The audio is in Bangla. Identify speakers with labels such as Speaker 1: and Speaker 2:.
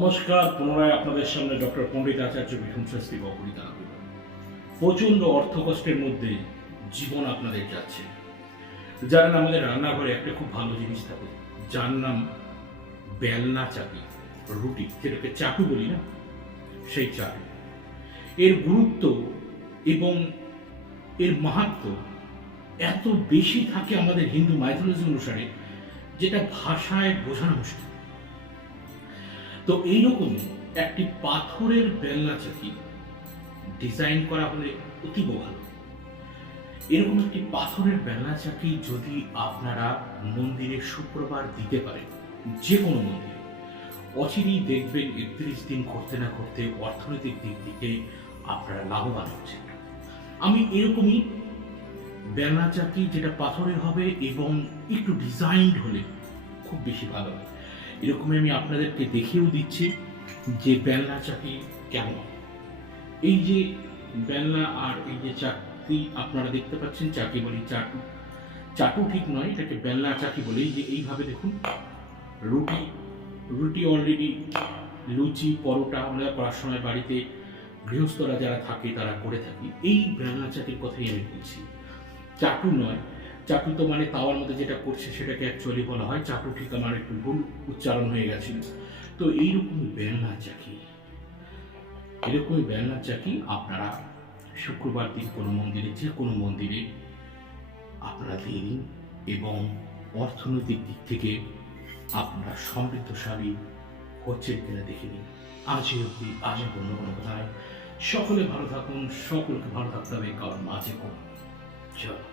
Speaker 1: নমস্কার, পুনরায় আপনাদের সামনে ডক্টর পণ্ডিত আচার্য ভীষণ শাস্ত্রী বকরিতা প্রচণ্ড অর্থকষ্টের মধ্যে জীবন আপনাদের যাচ্ছে। জানেন আমাদের রান্নাঘরে একটা খুব ভালো জিনিস থাকে। যার নাম বেলনা চাকি, রুটি। যেটাকে চাকু বলি না? সেই চাকু। এর গুরুত্ব এবং এর মাহাত্ম এত বেশি থাকে আমাদের হিন্দু মাইথোলজি অনুসারে, যেটা ভাষায় বোঝানো মুশকিল। তো এইরকমই একটি পাথরের বেলনা চাকি ডিজাইন করা হলে অতীব ভালো। এরকম একটি পাথরের বেলনা চাকি যদি আপনারা মন্দিরে শুক্রবার দিতে পারেন যে কোনো মন্দিরে, অচিরেই দেখবেন একত্রিশ দিন করতে না করতে অর্থনৈতিক দিক থেকে আপনারা লাভবান হচ্ছেন। আমি এরকমই বেলনা চাকি যেটা পাথরের হবে এবং একটু ডিজাইনড হলে খুব বেশি ভালো হয়। এরকমই আমি আপনাদেরকে দেখিয়েও দিচ্ছি যে বেলনা চাকি কেমন। এই যে বেলনা আর এই যে চাকরি আপনারা দেখতে পাচ্ছেন চাকি বলি চাটু। চাটু ঠিক নয়, এটাকে বেলনা চাকি বলে যে এইভাবে দেখুন, রুটি রুটি অলরেডি লুচি, পরোটা আমরা করার সময় বাড়িতে গৃহস্থরা যারা থাকে তারা করে থাকি। এই বেলনা চাকির কথাই আমি বলছি। চাটু নয় চাটু তো মানে তাওয়ার মধ্যে যেটা করছে সেটাকে অ্যাকচুয়ালি বলা হয় চাটু ঠিক আমার একটু ভুল উচ্চারণ হয়ে গেছিল তো এইরকমই বেলনা চাকি এরকমই বেলনা চাকি আপনারা শুক্রবার দিন কোনো মন্দিরে, যে কোনো মন্দিরে আপনারা দিয়ে দিন এবং অর্থনৈতিক দিক থেকে আপনারা সমৃদ্ধশালী হচ্ছেন কিনা দেখে নিন। আজই অব্দি আজ অন্য কোনো কথা সকলে ভালো থাকুন, সকলকে ভালো থাকতে হবে, কারণ মাঝে কোনো চলো